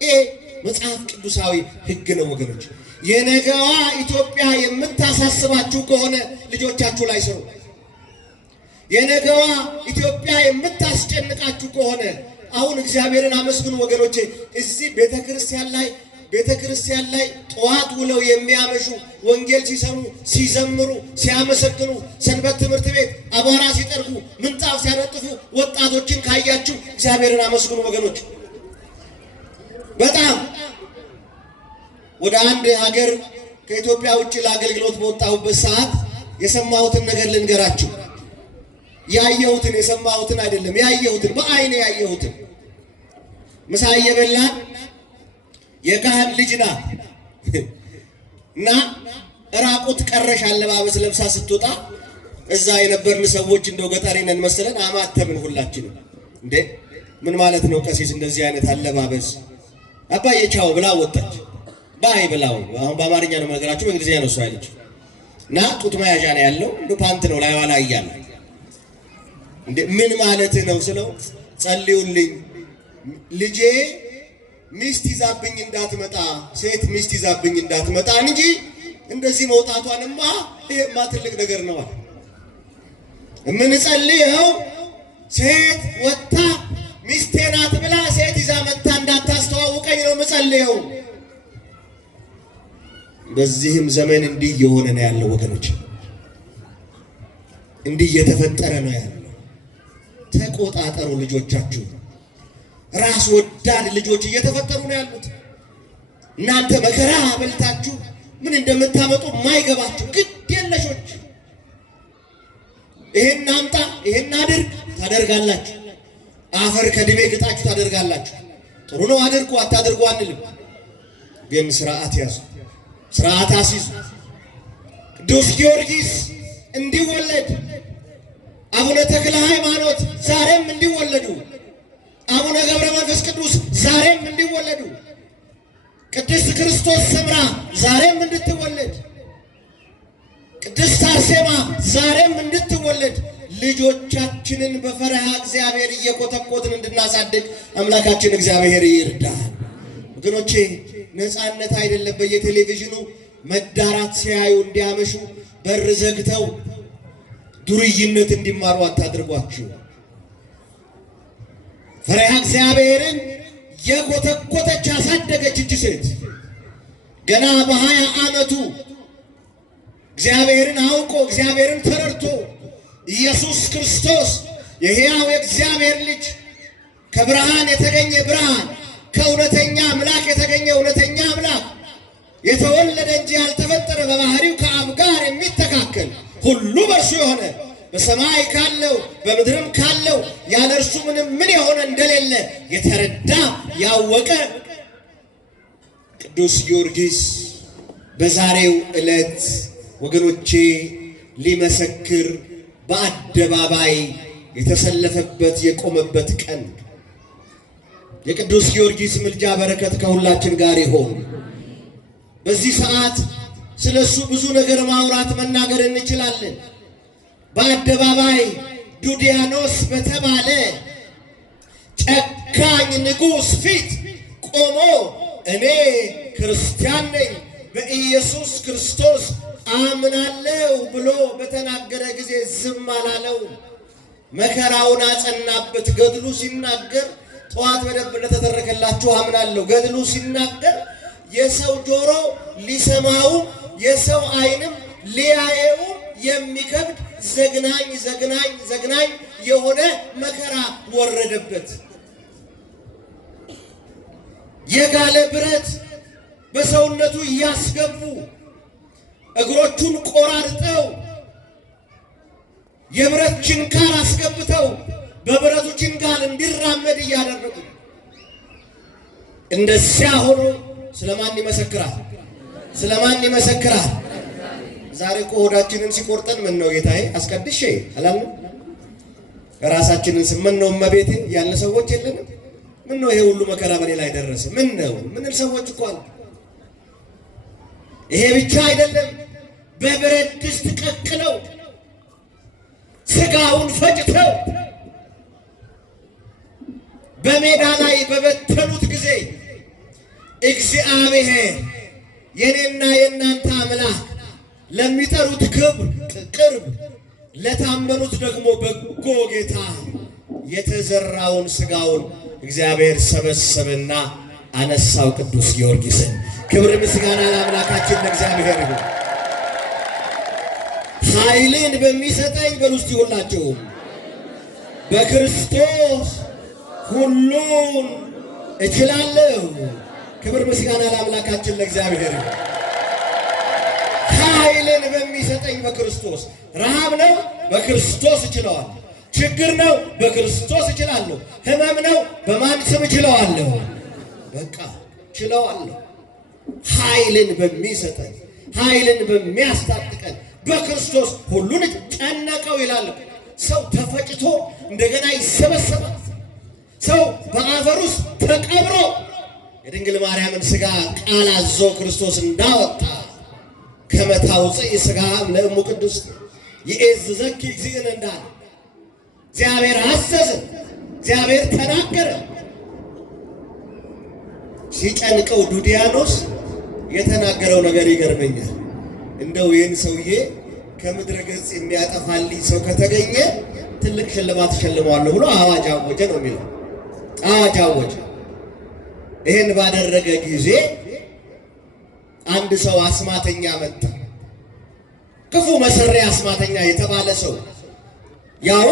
ይሄ መጽሐፍ ቅዱሳዊ ሕግ ነው ወገኖች። የነገዋ ኢትዮጵያ የምታሳስባችሁ ከሆነ ልጆቻችሁ ላይ ስሩ። የነገዋ ኢትዮጵያ የምታስጨንቃችሁ ከሆነ አሁን እግዚአብሔርን አመስግኑ ወገኖቼ። እዚህ ቤተክርስቲያን ላይ ጠዋት ውለው የሚያመሹ ወንጌል ሲሰሙ፣ ሲዘምሩ፣ ሲያመሰግኑ፣ ሰንበት ትምህርት ቤት አቧራ ሲጠርጉ፣ ምንጣፍ ሲያነጥፉ ወጣቶችን ካያችሁ እግዚአብሔርን አመስግኑ ወገኖች። በጣም ወደ አንድ ሀገር ከኢትዮጵያ ውጭ ለአገልግሎት በወጣሁበት ሰዓት የሰማሁትን ነገር ልንገራችሁ። ያየሁትን የሰማሁትን አይደለም፣ ያየሁትን በአይኔ ያየሁትን። ምሳ እየበላን የካህን ልጅ ናት እና ራቁት ቀረሽ አለባበስ ለብሳ ስትወጣ እዛ የነበርን ሰዎች እንደው ገጠሬ ነን መሰለን አማተብን ሁላችንም። እንዴ ምን ማለት ነው ቀሲስ እንደዚህ አይነት አለባበስ? አባዬ ቻው ብላ ወጣች። ባይ ብላው አሁን በአማርኛ ነው ነገራችሁ፣ በእንግሊዝኛ ነው እሷ ያለች። እና ጡት መያዣ ነው ያለው፣ እንደ ፓንት ነው ላይ ዋላ እያለ እንዴ ምን ማለት ነው ስለው ጸልዩልኝ ልጄ ሚስት ይዛብኝ እንዳትመጣ ሴት ሚስት ይዛብኝ እንዳትመጣ እንጂ እንደዚህ መውጣቷንማ ይሄማ ትልቅ ነገር ነው። ምን ጸልየው ሴት ወጣ ሚስቴ ናት ብላ ሴት ይዛ መጣ እንዳታስተዋውቀኝ ነው መጸልየው። በዚህም ዘመን እንዲህ የሆነ ነው ያለው ወገኖች፣ እንዲህ እየተፈጠረ ነው ያለው። ተቆጣጠሩ ልጆቻችሁ። ራስ ወዳድ ልጆች እየተፈጠሩ ነው ያሉት። እናንተ መከራ በልታችሁ ምን እንደምታመጡ ማይገባችሁ ግድ የለሾች። ይሄን አምጣ ይሄን አድርግ ታደርጋላችሁ። አፈር ከድሜ ግጣችሁ ታደርጋላችሁ። ጥሩ ነው አድርጉ አታድርጉ አንልም፣ ግን ስርዓት ያዙ፣ ስርዓት አስይዙ። ቅዱስ ጊዮርጊስ እንዲወለድ አቡነ ተክለ ሃይማኖት ዛሬም እንዲወለዱ፣ አቡነ ገብረ መንፈስ ቅዱስ ዛሬም እንዲወለዱ፣ ቅድስት ክርስቶስ ሰምራ ዛሬም እንድትወለድ፣ ቅድስት አርሴማ ዛሬም እንድትወለድ ልጆቻችንን በፈረሃ እግዚአብሔር እየኮተኮትን እንድናሳድግ አምላካችን እግዚአብሔር ይርዳል። ወገኖቼ ነፃነት አይደለም በየቴሌቪዥኑ መዳራት ሲያዩ እንዲያመሹ በር ዘግተው ዱርይነት እንዲማሩ አታድርጓችሁ። ፈሪሃ እግዚአብሔርን የኮተኮተች ያሳደገች እጅ ሴት ገና በ20 ዓመቱ እግዚአብሔርን አውቆ እግዚአብሔርን ተረድቶ ኢየሱስ ክርስቶስ የሕያው የእግዚአብሔር ልጅ ከብርሃን የተገኘ ብርሃን ከእውነተኛ አምላክ የተገኘ እውነተኛ አምላክ የተወለደ እንጂ ያልተፈጠረ በባህሪው ከአብ ጋር የሚተካከል ሁሉ በእርሱ የሆነ በሰማይ ካለው በምድርም ካለው ያለ እርሱ ምን የሆነ እንደሌለ የተረዳ ያወቀ ቅዱስ ጊዮርጊስ በዛሬው ዕለት ወገኖቼ ሊመሰክር በአደባባይ የተሰለፈበት የቆመበት ቀን። የቅዱስ ጊዮርጊስ ምልጃ በረከት ከሁላችን ጋር ይሆን። በዚህ ሰዓት ስለሱ ብዙ ነገር ማውራት መናገር እንችላለን። በአደባባይ ዱዲያኖስ በተባለ ጨካኝ ንጉሥ ፊት ቆሞ እኔ ክርስቲያን ነኝ በኢየሱስ ክርስቶስ አምናለሁ ብሎ በተናገረ ጊዜ ዝም አላለው። መከራውን አጸናበት። ገድሉ ሲናገር ጠዋት በደንብ እንደተተረከላችሁ አምናለሁ። ገድሉ ሲናገር የሰው ጆሮ ሊሰማው የሰው ዓይንም ሊያየው የሚከብድ ዘግናኝ የሆነ መከራ ወረደበት። የጋለ ብረት በሰውነቱ እያስገቡ እግሮቹን ቆራርጠው የብረት ችንካር አስገብተው በብረቱ ችንካር እንዲራመድ እያደረጉ እንደዚያ ሆኖ ስለማን ይመሰክራል? ስለማን ይመሰክራል? ዛሬ እኮ ሆዳችንን ሲቆርጠን ምን ነው ጌታዬ አስቀድሼ አላልንም? ራሳችንን ምን ነው እመቤቴ ያለ ሰዎች የለንም? ምን ነው ይሄ ሁሉ መከራ በኔ ላይ ደረሰ? ምን ነው ምንል ሰዎች እኮ አሉ። ይሄ ብቻ አይደለም። በብረት ድስት ቀቅለው ስጋውን ፈጭተው በሜዳ ላይ በበተኑት ጊዜ እግዚአብሔር የኔና የእናንተ አምላክ ለሚጠሩት ቅርብ ለታመኑት ደግሞ በጎ ጌታ የተዘራውን ስጋውን እግዚአብሔር ሰበሰበና አነሳው። ቅዱስ ጊዮርጊስን ክብር ምስጋና ለአምላካችን ለእግዚአብሔር ይሁን። ኃይልን በሚሰጠኝ በውስጥ ሁላችሁ በክርስቶስ ሁሉን እችላለሁ። ክብር ምስጋና ለአምላካችን ለእግዚአብሔር ይሁን። ኃይልን በሚሰጠኝ በክርስቶስ። ረሃብ ነው፣ በክርስቶስ እችለዋለሁ። ችግር ነው፣ በክርስቶስ እችላለሁ። ሕመም ነው፣ በማን ስም እችለዋለሁ? በቃ እችለዋለሁ። ኃይልን በሚሰጠኝ ኃይልን በሚያስታጥቀን በክርስቶስ ሁሉን ጨነቀው ይላል። ሰው ተፈጭቶ እንደገና ይሰበሰባል። ሰው በአፈር ውስጥ ተቀብሮ የድንግል ማርያምን ሥጋ ቃል አዞ ክርስቶስ እንዳወጣ ከመታውፅእ ሥጋ ለእሙ ቅዱስ ይእዝዘኪ እግዚእነ እንዳለ እግዚአብሔር አዘዘ፣ እግዚአብሔር ተናገረ። ሲጨንቀው ዱዲያኖስ የተናገረው ነገር ይገርመኛል። እንደው ይህን ሰውዬ ከምድረ ገጽ የሚያጠፋልኝ ሰው ከተገኘ ትልቅ ሽልማት እሸልመዋለሁ ብሎ አዋጅ አወጀ ነው የሚለው። አዋጅ አወጀ። ይህን ባደረገ ጊዜ አንድ ሰው አስማተኛ መጣ። ክፉ መሰሪያ አስማተኛ የተባለ ሰው ያው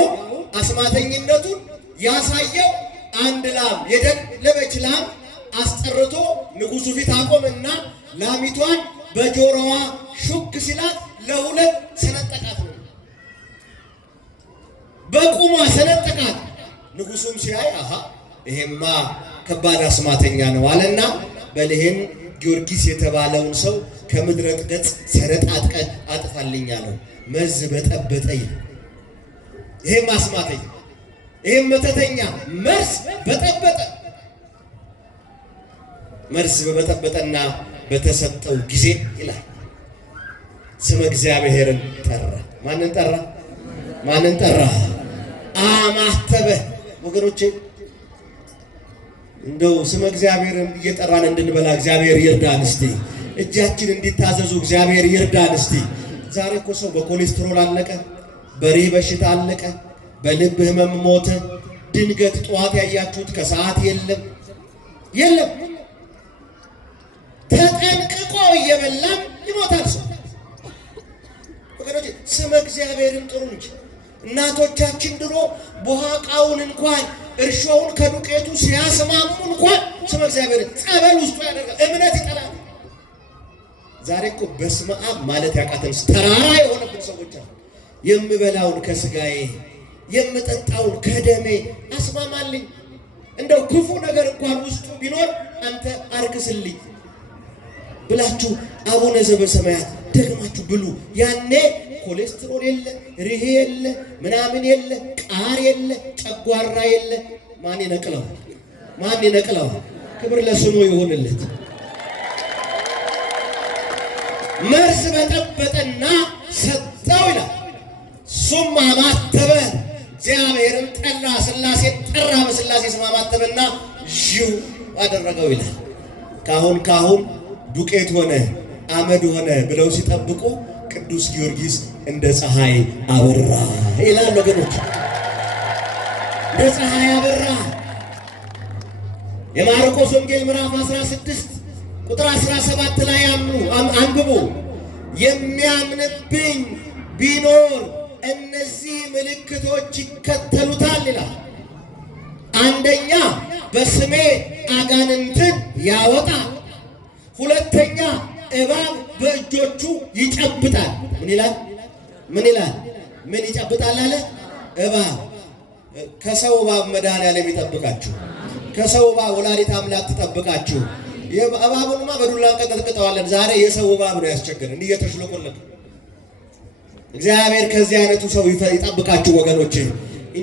አስማተኝነቱን ያሳየው አንድ ላም የደለበች ላም አስጠርቶ ንጉሡ ፊት አቆምና ላሚቷን በጆሮዋ ሹክ ሲላት ለሁለት ሰነጠቃት ነው። በቁሟ ሰነጠቃት። ንጉሡም ሲያይ አሃ ይሄማ ከባድ አስማተኛ ነው አለና በልህን ጊዮርጊስ የተባለውን ሰው ከምድረ ገጽ ሰነጣጥቀ አጥፋልኝ አለው። መዝ በጠበጠኝ። ይሄም አስማተኛ ይሄም መተተኛ መርዝ በጠበጠ። መርዝ በጠበጠና በተሰጠው ጊዜ ይላል ስመ እግዚአብሔርን ጠራ። ማንን ጠራ? ማንን ጠራ? አማተበ። ወገኖቼ እንደው ስመ እግዚአብሔርን እየጠራን እንድንበላ እግዚአብሔር ይርዳን። እስቲ እጃችን እንዲታዘዙ እግዚአብሔር ይርዳን። እስቲ ዛሬ እኮ ሰው በኮሌስትሮል አለቀ፣ በሪህ በሽታ አለቀ፣ በልብ ህመም ሞተ። ድንገት ጠዋት ያያችሁት ከሰዓት የለም። ተጠንቅቆ እየበላም ይሞታል ሰው። ወገኖቼ ስመ እግዚአብሔርን ጥሩ እንጂ እናቶቻችን ድሮ ቦሃቃውን እንኳን እርሾውን ከዱቄቱ ሲያስማሙ እንኳን ስመ እግዚአብሔርን ጸበል ውስጡ ያደርጋል። እምነት ይጠላል። ዛሬ እኮ በስመ አብ ማለት ያቃተን ተራራ የሆነብን ሰዎች አሉ። የምበላውን ከስጋዬ የምጠጣውን ከደሜ አስማማልኝ፣ እንደው ክፉ ነገር እንኳን ውስጡ ቢኖር አንተ አርክስልኝ ብላችሁ አቡነ ዘበሰማያት ደግማችሁ ብሉ። ያኔ ኮሌስትሮል የለ፣ ሪህ የለ፣ ምናምን የለ፣ ቃር የለ፣ ጨጓራ የለ። ማን ይነቅለው? ማን ይነቅለው? ክብር ለስሙ ይሁንለት። መርዝ በጠበጠና ሰጠው ይላል። እሱም አማተበ፣ እግዚአብሔርን ጠራ፣ ሥላሴን ጠራ፣ በሥላሴ ስም አማተበና ዥው አደረገው ይላል። ካሁን ዱቄት ሆነ አመድ ሆነ ብለው ሲጠብቁ ቅዱስ ጊዮርጊስ እንደ ፀሐይ አበራ ይላል። ወገኖች እንደ ፀሐይ አበራ። የማርቆስ ወንጌል ምዕራፍ 16 ቁጥር 17 ላይ አንብቡ። የሚያምንብኝ ቢኖር እነዚህ ምልክቶች ይከተሉታል ይላል። አንደኛ በስሜ አጋንንትን ያወጣል። ሁለተኛ እባብ በእጆቹ ይጨብጣል። ምን ይላል? ምን ይጨብጣል አለ? እባብ። ከሰው እባብ መድኃኔዓለም ይጠብቃችሁ። ከሰው እባብ ወላዲተ አምላክ ትጠብቃችሁ። እባቡንማ በዱላ እንቀጠቅጠዋለን። ዛሬ የሰው እባብ ነው ያስቸገረን፣ እንዲህ እየተሽለቆለቀ። እግዚአብሔር ከዚህ አይነቱ ሰው ይጠብቃችሁ ወገኖች።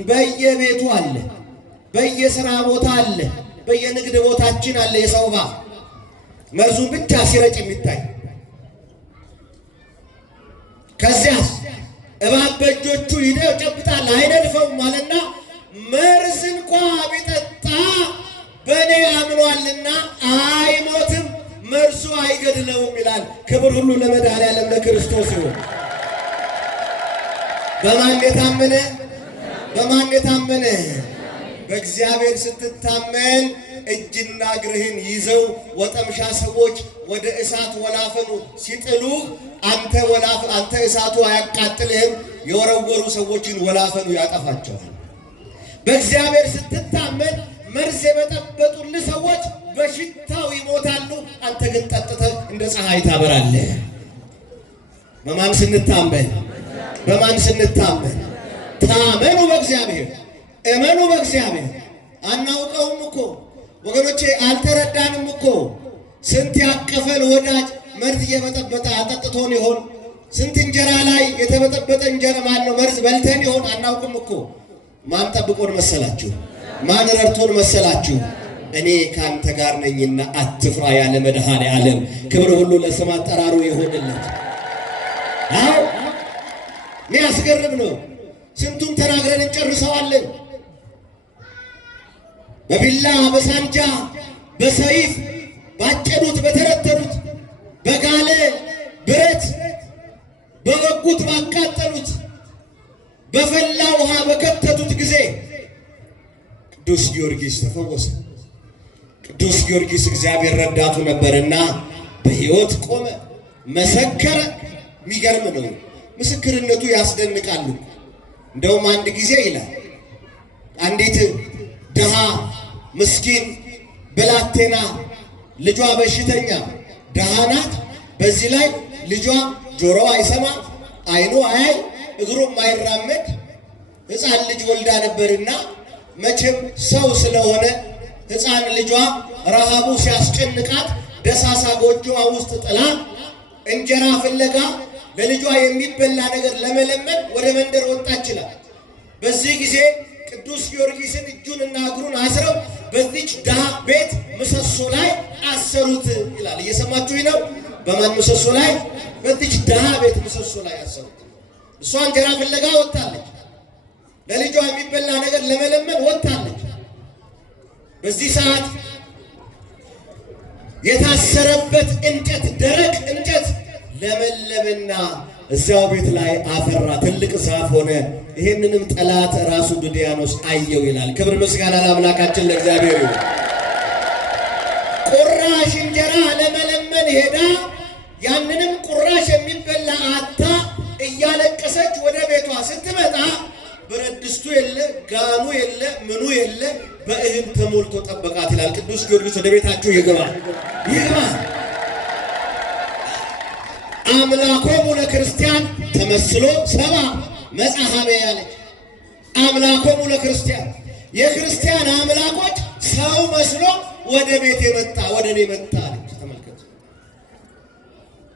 በየቤቱ አለ፣ በየሥራ ቦታ አለ፣ በየንግድ ቦታችን አለ የሰው እባብ። መርዙን ብቻ ሲረጭ የሚታይ። ከዚያስ እባብ በእጆቹ ይጨብጣል አይነድፈውም አለና መርዝ እንኳ ቢጠጣ በእኔ አምኗልና አይሞትም፣ መርዙ አይገድለውም ይላል። ክብር ሁሉ ለመድኃኔዓለም ለክርስቶስ ይሁን። በማን የታመነ? በማን የታመነ? በእግዚአብሔር ስትታመን እጅና እግርህን ይዘው ወጠምሻ ሰዎች ወደ እሳት ወላፈኑ ሲጥሉህ አንተ እሳቱ አያቃጥልህም፣ የወረወሩ ሰዎችን ወላፈኑ ያጠፋቸዋል። በእግዚአብሔር ስትታመን መርዝ የበጠበጡልህ ሰዎች በሽታው ይሞታሉ፣ አንተ ግን ጠጥተህ እንደ ፀሐይ ታበራለህ። በማን ስንታመን? በማን ስንታመን? ታመኑ በእግዚአብሔር፣ እመኑ በእግዚአብሔር። አናውቀውም እኮ ወገኖቼ፣ አልተረዳንም እኮ። ስንት ያቀፈን ወዳጅ መርዝ እየበጠበጠ አጠጥቶን ይሆን? ስንት እንጀራ ላይ የተበጠበጠ እንጀራ ማነው መርዝ በልተን ይሆን? አናውቅም እኮ። ማን ጠብቆን መሰላችሁ? ማን ረድቶን መሰላችሁ? እኔ ካንተ ጋር ነኝና አትፍራ ያለ መድኃኔዓለም ክብር ሁሉ ለስም አጠራሩ ይሁንለት። አዎ የሚያስገርም ነው። ስንቱን ተናግረን እንጨርሰዋለን። በቢላ በሳንጃ በሰይፍ ባጨዱት በተረተሩት በጋለ ብረት በወጉት ባቃጠሉት በፈላ ውሃ በከተቱት ጊዜ ቅዱስ ጊዮርጊስ ተፈወሰ። ቅዱስ ጊዮርጊስ እግዚአብሔር ረዳቱ ነበርና በሕይወት ቆመ፣ መሰከረ። የሚገርም ነው፣ ምስክርነቱ ያስደንቃሉ። እንደውም አንድ ጊዜ ይላል አንዲት ድሃ ምስኪን ብላቴና ልጇ በሽተኛ ድሃ ናት። በዚህ ላይ ልጇ ጆሮ አይሰማ፣ አይኑ አያይ፣ እግሩ ማይራመድ ሕፃን ልጅ ወልዳ ነበርና መቼም ሰው ስለሆነ ሕፃን ልጇ ረሃቡ ሲያስጨንቃት ደሳሳ ጎጆዋ ውስጥ ጥላ እንጀራ ፍለጋ ለልጇ የሚበላ ነገር ለመለመን ወደ መንደር ወጣችላል። በዚህ ጊዜ ቅዱስ ጊዮርጊስን እጁንና እግሩን አስረው በዚች ድሃ ቤት ምሰሶ ላይ አሰሩት ይላል። እየሰማችሁ ነው? በማን ምሰሶ ላይ? በዚች ድሃ ቤት ምሰሶ ላይ አሰሩት። እሷ እንጀራ ፍለጋ ወጣለች፣ ለልጇ የሚበላ ነገር ለመለመን ወጣለች። በዚህ ሰዓት የታሰረበት እንጨት ደረቅ እንጨት ለመለመና እዚያው ቤት ላይ አፈራ፣ ትልቅ ዛፍ ሆነ። ይህንንም ጠላት ራሱ ዱድያኖስ አየው ይላል። ክብር ምስጋና ለአምላካችን ለእግዚአብሔር ይሁን። ቁራሽ እንጀራ ለመለመን ሄዳ ያንንም ቁራሽ የሚበላ አታ እያለቀሰች ወደ ቤቷ ስትመጣ ብረት ድስቱ የለ፣ ጋኑ የለ፣ ምኑ የለ፣ በእህል ተሞልቶ ጠበቃት ይላል። ቅዱስ ጊዮርጊስ ወደ ቤታችሁ ይግባ ይግባ። አምላኮሙ ለክርስቲያን ተመስሎ ሰባ መጽሐፈ ያለች አምላኮሙ ለክርስቲያን የክርስቲያን አምላኮች ሰው መስሎ ወደ ቤት የመጣ ወደ እኔ መጣ አለች። ተመልከቱ።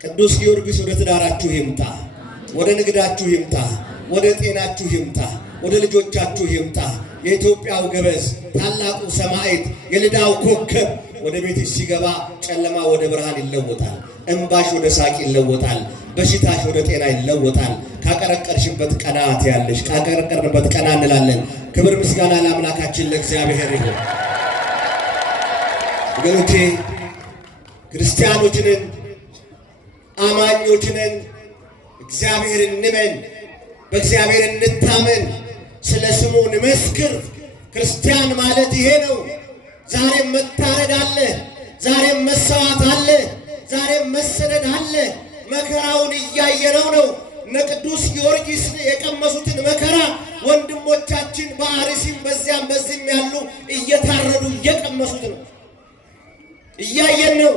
ቅዱስ ጊዮርጊስ ወደ ትዳራችሁ ይምጣ፣ ወደ ንግዳችሁ ይምጣ፣ ወደ ጤናችሁ ይምጣ፣ ወደ ልጆቻችሁ ይምጣ። የኢትዮጵያው ገበዝ ታላቁ ሰማዕት የልዳው ኮከብ ወደ ቤትሽ ሲገባ ጨለማ ወደ ብርሃን ይለወጣል። እንባሽ ወደ ሳቅ ይለወጣል። በሽታሽ ወደ ጤና ይለወጣል። ካቀረቀርሽበት ቀና ትያለሽ፣ ካቀረቀርንበት ቀና እንላለን። ክብር ምስጋና ለአምላካችን ለእግዚአብሔር ይሁን። ወገኖቼ ክርስቲያኖችንን አማኞችንን እግዚአብሔርን እንመን፣ በእግዚአብሔር እንታመን፣ ስለ ስሙ እንመስክር። ክርስቲያን ማለት ይሄ ነው። ዛሬም መታረድ አለ፣ ዛሬም መሰዋት አለ፣ ዛሬም መሰደድ አለ። መከራውን እያየነው ነው። እነ ቅዱስ ጊዮርጊስ የቀመሱትን መከራ ወንድሞቻችን በአርሲም በዚያም በዚህም ያሉ እየታረዱ እየቀመሱት ነው፣ እያየን ነው።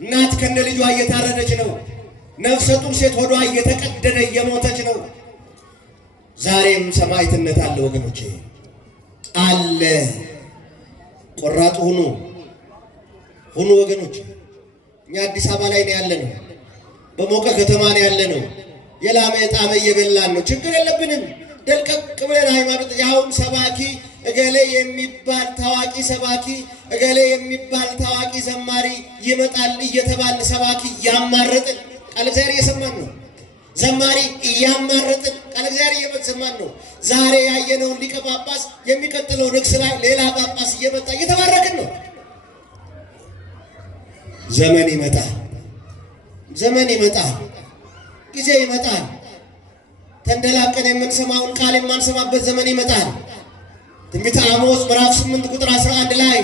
እናት ከነ ልጇ እየታረደች ነው። ነፍሰ ጡር ሴት ሆዷ እየተቀደደ እየሞተች ነው። ዛሬም ሰማዕትነት አለ ወገኖቼ፣ አለ። ቆራጥ ሁኑ ሁኑ ወገኖች። እኛ አዲስ አበባ ላይ ነው ያለነው፣ በሞቀ ከተማ ነው ያለነው። የላመ የጣመ እየበላን ነው። ችግር የለብንም። ደልቀቅ ብለን ሃይማኖት ያውም ሰባኪ እገሌ የሚባል ታዋቂ ሰባኪ እገሌ የሚባል ታዋቂ ዘማሪ ይመጣል እየተባለ ሰባኪ እያማረጥን ቃል እግዚአብሔር እየሰማን ነው። ዘማሪ እያማረጥን ቃል እግዚአብሔር እየሰማን ነው። ዛሬ ያየነውን ሊቀ ጳጳስ የሚቀጥለው ንግስ ላይ ሌላ ጳጳስ እየመጣ እየተባረክን ነው። ዘመን ይመጣል፣ ዘመን ይመጣል፣ ጊዜ ይመጣል። ተንደላቀን የምንሰማውን ቃል የማንሰማበት ዘመን ይመጣል። ትንቢተ አሞጽ ምዕራፍ 8 ቁጥር 11 ላይ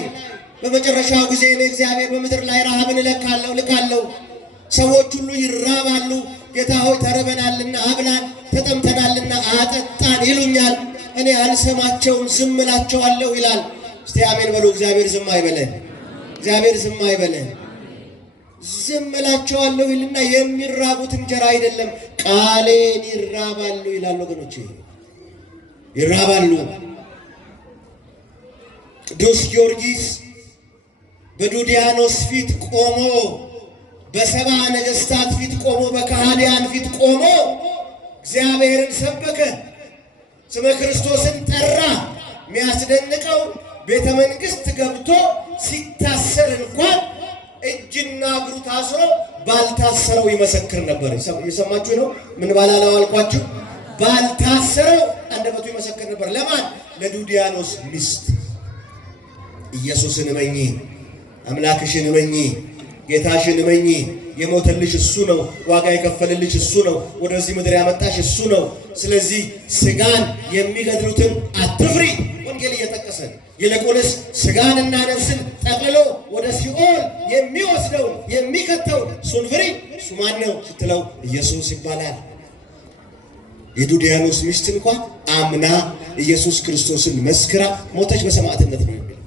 በመጨረሻው ጊዜ እኔ እግዚአብሔር በምድር ላይ ረሃብን ልካለሁ፣ ሰዎች ሁሉ ይራባሉ። ጌታ ሆይ ተርበናልና አብላን፣ ተጠምተናልና አጠጣን ይሉኛል፣ እኔ አልሰማቸውም፣ ዝም እላቸዋለሁ ይላል። እስቲ አሜን በሉ። እግዚአብሔር ዝም አይበለን፣ እግዚአብሔር ዝም አይበለን። ዝም እላቸዋለሁ ይልና የሚራቡት እንጀራ አይደለም ቃሌን ይራባሉ ይላል። ወገኖቼ ይራባሉ። ቅዱስ ጊዮርጊስ በዱድያኖስ ፊት ቆሞ፣ በሰባ ነገሥታት ፊት ቆሞ፣ በከሃዲያን ፊት ቆሞ እግዚአብሔርን ሰበከ፣ ስመ ክርስቶስን ጠራ። የሚያስደንቀው ቤተ መንግሥት ገብቶ ሲታሰር እንኳን እጅና እግሩ ታስሮ ባልታሰረው ይመሰክር ነበር። የሰማችሁ ነው። ምን ባላለው አልኳችሁ? ባልታሰረው አንደበቱ ይመሰክር ነበር። ለማን? ለዱድያኖስ ሚስት። ኢየሱስን እመኚ፣ አምላክሽን እመኚ፣ ጌታሽን እመኚ። የሞተልሽ እሱ ነው። ዋጋ የከፈልልሽ እሱ ነው። ወደዚህ ምድር ያመጣሽ እሱ ነው። ስለዚህ ስጋን የሚገድሉትን አትፍሪ። ወንጌል እየጠቀሰን ይልቁንስ ስጋንና ነፍስን ጠቅልሎ ወደ ሲኦል የሚወስደው የሚከተው እሱን ፍሪ። እሱ ማን ነው ስትለው ኢየሱስ ይባላል። የዱዲያኖስ ሚስት እንኳን አምና ኢየሱስ ክርስቶስን መስክራ ሞተች በሰማዕትነት ነው የሚለው።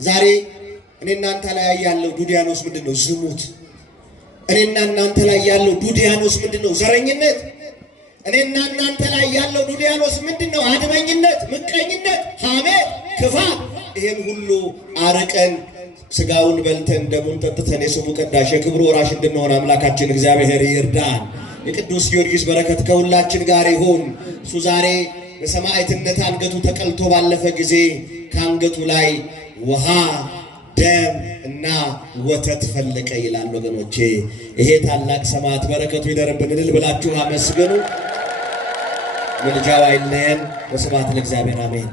ዛሬ እኔና እናንተ ላይ ያለው ዱዲያኖስ ምንድነው? ዝሙት። እኔና እናንተ ላይ ያለው ዱዲያኖስ ምንድነው? ዘረኝነት። እኔና እናንተ ላይ ያለው ዱዲያኖስ ምንድነው? አድመኝነት፣ ምቀኝነት፣ ሐሜት፣ ክፋት። ይሄን ሁሉ አርቀን ስጋውን በልተን ደሙን ጠጥተን የስሙ ቀዳሽ የክብሩ ወራሽ እንድንሆን አምላካችን እግዚአብሔር ይርዳን። የቅዱስ ጊዮርጊስ በረከት ከሁላችን ጋር ይሁን። እሱ ዛሬ በሰማዕትነት አንገቱ ተቀልቶ ባለፈ ጊዜ ከአንገቱ ላይ ውሃ ደም እና ወተት ፈለቀ ይላል። ወገኖቼ ይሄ ታላቅ ሰማዕት በረከቱ ይደርብን። እልል ብላችሁ አመስግኑ። ምልጃው አይለየን። ወስብሐት ለእግዚአብሔር አሜን።